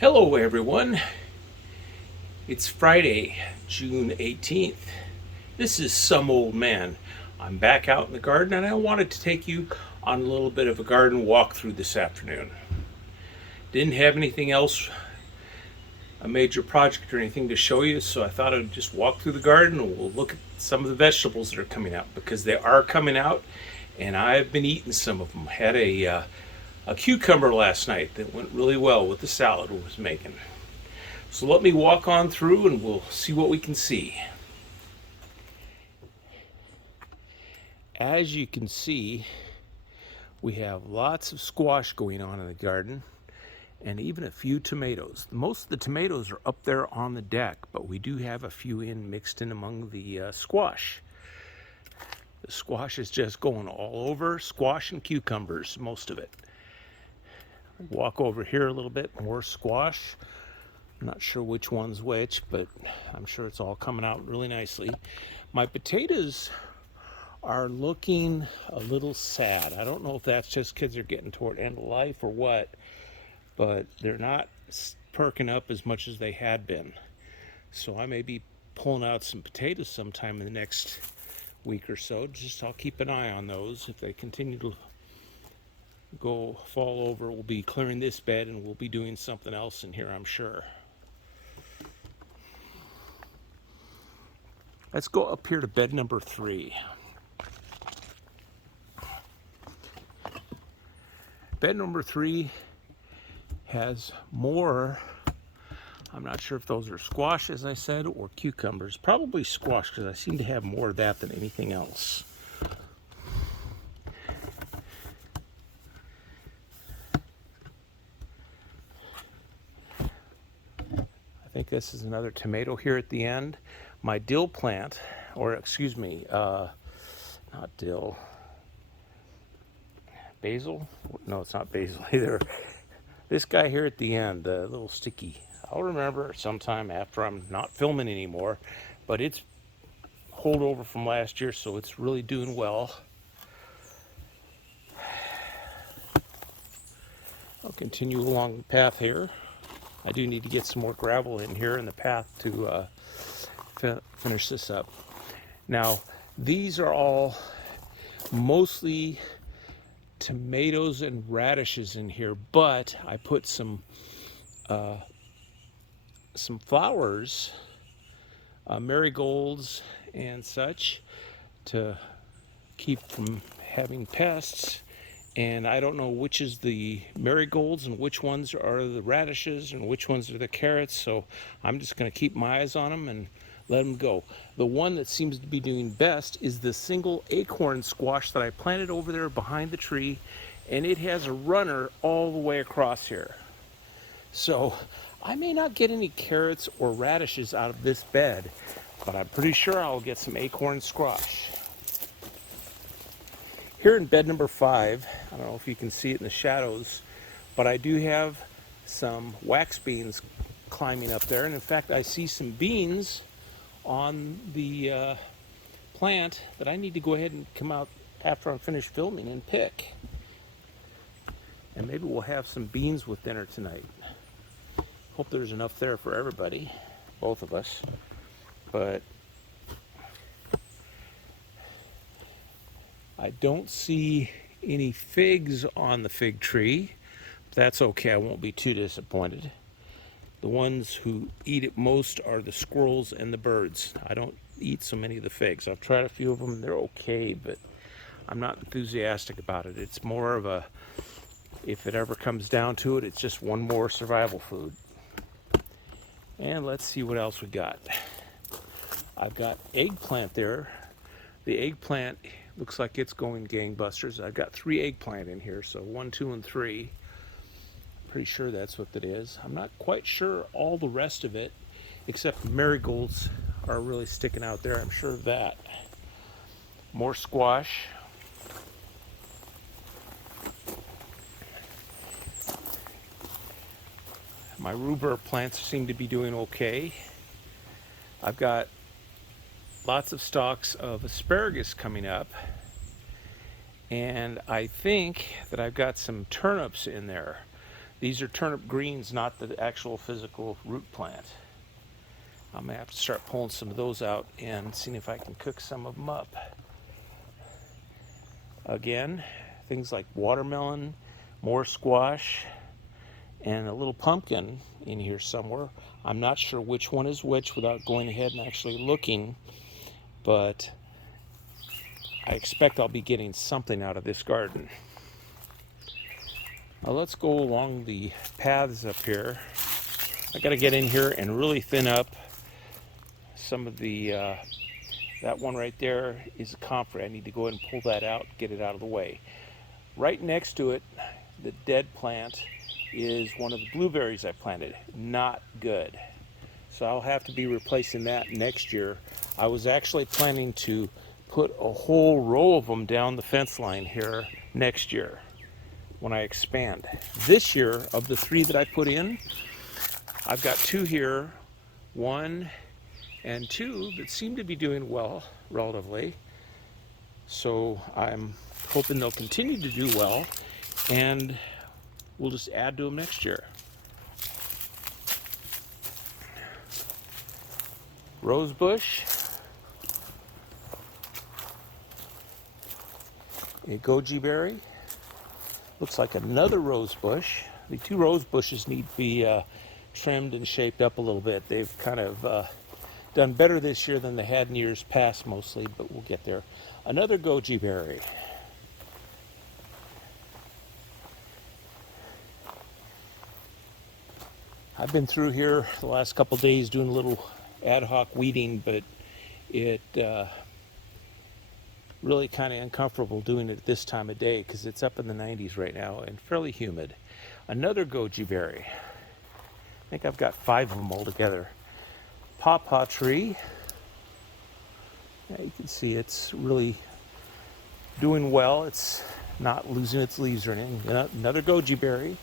Hello, everyone. It's Friday, June 18th. This is Some Old Man. I'm back out in the garden and I wanted to take you on a little bit of a garden walkthrough this afternoon. Didn't have anything else, a major project or anything to show you, so I thought I'd just walk through the garden and we'll look at some of the vegetables that are coming out because they are coming out and I've been eating some of them. Had a cucumber last night that went really well with the salad I was making. So let me walk on through and we'll see what we can see. As you can see, we have lots of squash going on in the garden and even a few tomatoes. Most of the tomatoes are up there on the deck, but we do have a few mixed in among the squash. The squash is just going all over, squash and cucumbers, most of it. Walk over here a little bit, more squash. I'm not sure which one's which, but I'm sure it's all coming out really nicely. My potatoes are looking a little sad. I don't know if that's just kids are getting toward end of life or what, but they're not perking up as much as they had been. So I may be pulling out some potatoes sometime in the next week or so. Just I'll keep an eye on those. If they continue to fall over, we'll be clearing this bed and we'll be doing something else in here, I'm sure. Let's go up here to bed number 3. Bed number 3 has more, I'm not sure if those are squash, as I said, or cucumbers. Probably squash, because I seem to have more of that than anything else. I think this is another tomato here at the end. My dill plant, or excuse me, not dill, basil? No, it's not basil either. This guy here at the end, the little sticky. I'll remember sometime after I'm not filming anymore, but it's holdover from last year, so it's really doing well. I'll continue along the path here. I do need to get some more gravel in here in the path to finish this up. Now, these are all mostly tomatoes and radishes in here, but I put some flowers, marigolds and such, to keep from having pests. And I don't know which is the marigolds and which ones are the radishes and which ones are the carrots, so I'm just going to keep my eyes on them and let them go. The one that seems to be doing best is the single acorn squash that I planted over there behind the tree, and it has a runner all the way across here. So I may not get any carrots or radishes out of this bed, but I'm pretty sure I'll get some acorn squash. Here in bed number 5, I don't know if you can see it in the shadows, but I do have some wax beans climbing up there. And in fact, I see some beans on the plant that I need to go ahead and come out after I'm finished filming and pick. And maybe we'll have some beans with dinner tonight. Hope there's enough there for everybody, both of us. But I don't see any figs on the fig tree. That's okay, I won't be too disappointed. The ones who eat it most are the squirrels and the birds. I don't eat so many of the figs. I've tried a few of them, they're okay, but I'm not enthusiastic about it. It's more of a, if it ever comes down to it, it's just one more survival food. And let's see what else we got. I've got eggplant there. The eggplant looks like it's going gangbusters. I've got 3 eggplant in here, so 1, 2, and 3. Pretty sure that's what that is. I'm not quite sure all the rest of it, except marigolds are really sticking out there. I'm sure of that. More squash. My rhubarb plants seem to be doing okay. I've got lots of stalks of asparagus coming up, and I think that I've got some turnips in there. These are turnip greens, not the actual physical root plant. I'm gonna have to start pulling some of those out and seeing if I can cook some of them up. Again, things like watermelon, more squash, and a little pumpkin in here somewhere. I'm not sure which one is which without going ahead and actually looking, but I expect I'll be getting something out of this garden. Now let's go along the paths up here. I got to get in here and really thin up some of the, that one right there is a comfrey. I need to go ahead and pull that out, get it out of the way. Right next to it, the dead plant, is one of the blueberries I planted. Not good. So I'll have to be replacing that next year. I was actually planning to put a whole row of them down the fence line here next year when I expand. This year, of the 3 that I put in, I've got 2 here, 1 and 2 that seem to be doing well, relatively. So I'm hoping they'll continue to do well, and we'll just add to them next year. Rose bush, a goji berry, looks like another rose bush. The 2 rose bushes need to be trimmed and shaped up a little bit. They've kind of done better this year than they had in years past mostly, but we'll get there. Another goji berry. I've been through here the last couple days doing a little ad hoc weeding, but it really kind of uncomfortable doing it at this time of day because it's up in the 90s right now and fairly humid. Another goji berry. I think I've got 5 of them all together. Pawpaw tree. Yeah, you can see it's really doing well. It's not losing its leaves or anything. Another goji berry.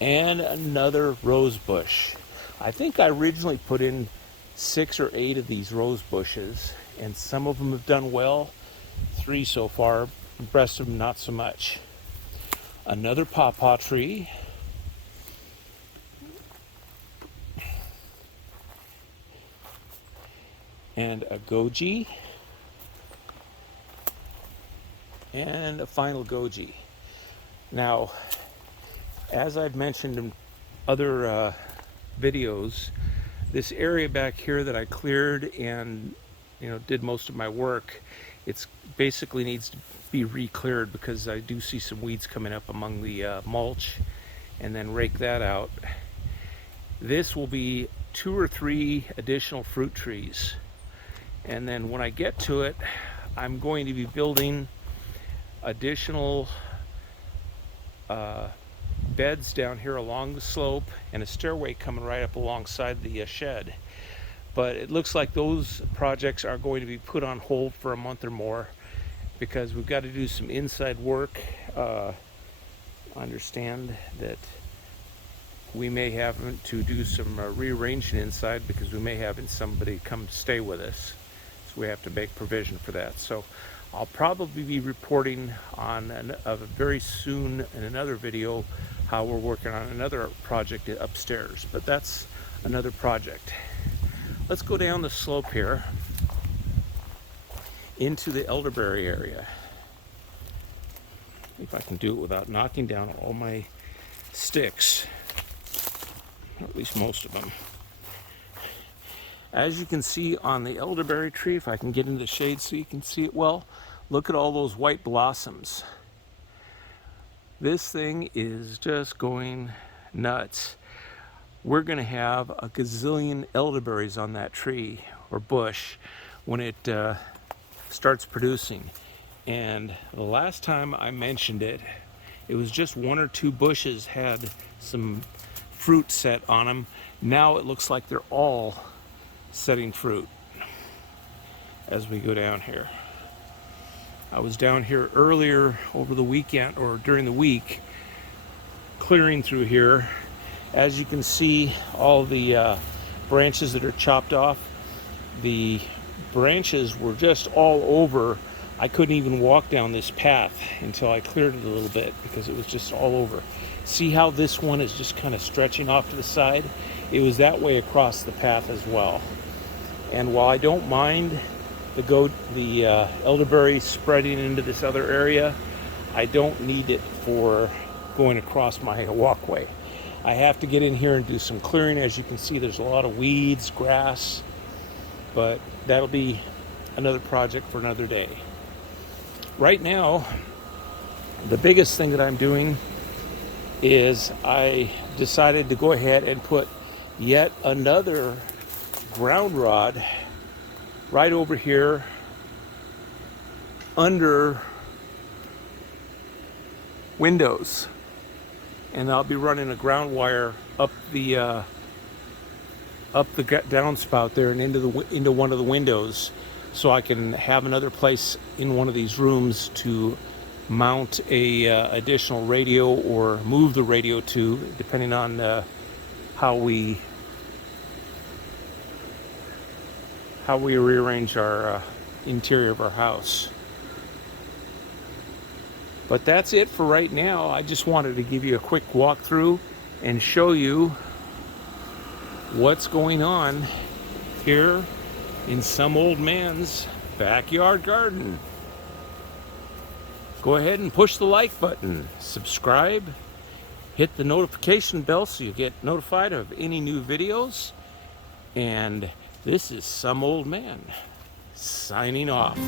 And another rose bush. I think I originally put in 6 or 8 of these rose bushes, and some of them have done well. 3 so far, the rest of them not so much. Another pawpaw tree. And a goji. And a final goji. Now, as I've mentioned in other videos, this area back here that I cleared and did most of my work, it's basically needs to be re-cleared because I do see some weeds coming up among the mulch, and then rake that out. This will be 2 or 3 additional fruit trees, and then when I get to it, I'm going to be building additional beds down here along the slope and a stairway coming right up alongside the shed. But it looks like those projects are going to be put on hold for a month or more because we've got to do some inside work. Understand that we may have to do some rearranging inside because we may have somebody come stay with us, so we have to make provision for that. So I'll probably be reporting on very soon in another video how we're working on another project upstairs, but that's another project. Let's go down the slope here into the elderberry area. See if I can do it without knocking down all my sticks, or at least most of them. As you can see on the elderberry tree, if I can get into the shade so you can see it well, look at all those white blossoms. This thing is just going nuts. We're going to have a gazillion elderberries on that tree or bush when it starts producing. And the last time I mentioned it, it was just 1 or 2 bushes had some fruit set on them. Now it looks like they're all setting fruit as we go down here. I was down here earlier over the weekend or during the week clearing through here. As you can see, all the branches that are chopped off, the branches were just all over I couldn't even walk down this path until I cleared it a little bit because it was just all over. See how this one is just kind of stretching off to the side? It was that way across the path as well. And while I don't mind the elderberry spreading into this other area, I don't need it for going across my walkway. I have to get in here and do some clearing. As you can see, there's a lot of weeds, grass, but that'll be another project for another day. Right now, the biggest thing that I'm doing is I decided to go ahead and put yet another ground rod right over here under windows, and I'll be running a ground wire up the downspout there and into one of the windows, so I can have another place in one of these rooms to mount a additional radio or move the radio to, depending on how we rearrange our interior of our house. But that's it for right now. I just wanted to give you a quick walkthrough and show you what's going on here in some old man's backyard garden. Go ahead and push the like button, subscribe, hit the notification bell so you get notified of any new videos. And this is Some Old Man signing off.